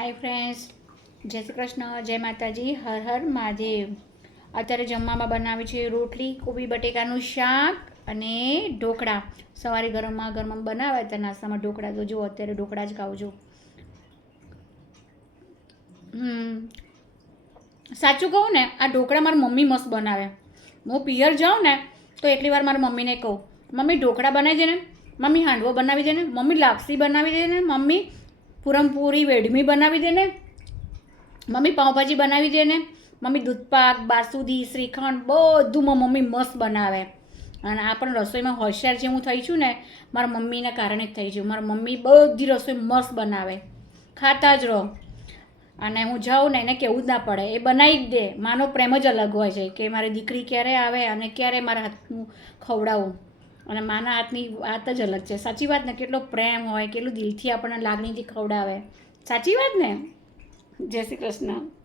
Hi friends જય શ્રી કૃષ્ણ, જય માતાજી, હર હર મહાદેવ. અત્યારે જમવામાં બનાવે છે રોટલી, કોબી, બટેકાનું શાક અને ઢોકળા. સવારે ગરમમાં ગરમ બનાવે તો નાસ્તામાં ઢોકળા તો જો અત્યારે ઢોકળા જ ખાવ સાચું કહું ને, આ ઢોકળા મારી મમ્મી મસ્ત બનાવે. હું પિયર જાઉં ને, તો એટલી વાર મારી મમ્મીને કહું, મમ્મી, ઢોકળા બનાવી દે ને, મમ્મી હાંડવો બનાવી દે ને, મમ્મી લાપસી બનાવી દે ને, મમ્મી પૂરણપૂરી વેડમી બનાવી દેને, મમ્મી પાઉંભાજી બનાવી દે ને મમ્મી દૂધપાક, બાસુદી, શ્રીખંડ બધું મમ્મી મસ્ત બનાવે. અને આ પણ રસોઈમાં હોશિયાર જે હું થઈ છું ને, મારા મમ્મીના કારણે જ થઈ છું. મારા મમ્મી બધી રસોઈ મસ્ત બનાવે. ખાતા જ રહો. અને હું જાઉં ને એને કેવું જ ના પડે. એ બનાવી જ દે. માનો પ્રેમ જ અલગ હોય છે કે મારી દીકરી ક્યારે આવે અને ક્યારે મારા હાથનું ખવડાવું. અને માના હાથની વાત જ અલગ છે. સાચી વાત ને? કેટલો પ્રેમ હોય, કેટલું દિલથી આપણને લાગણીથી ખવડાવે. સાચી વાત ને? જય શ્રી કૃષ્ણ.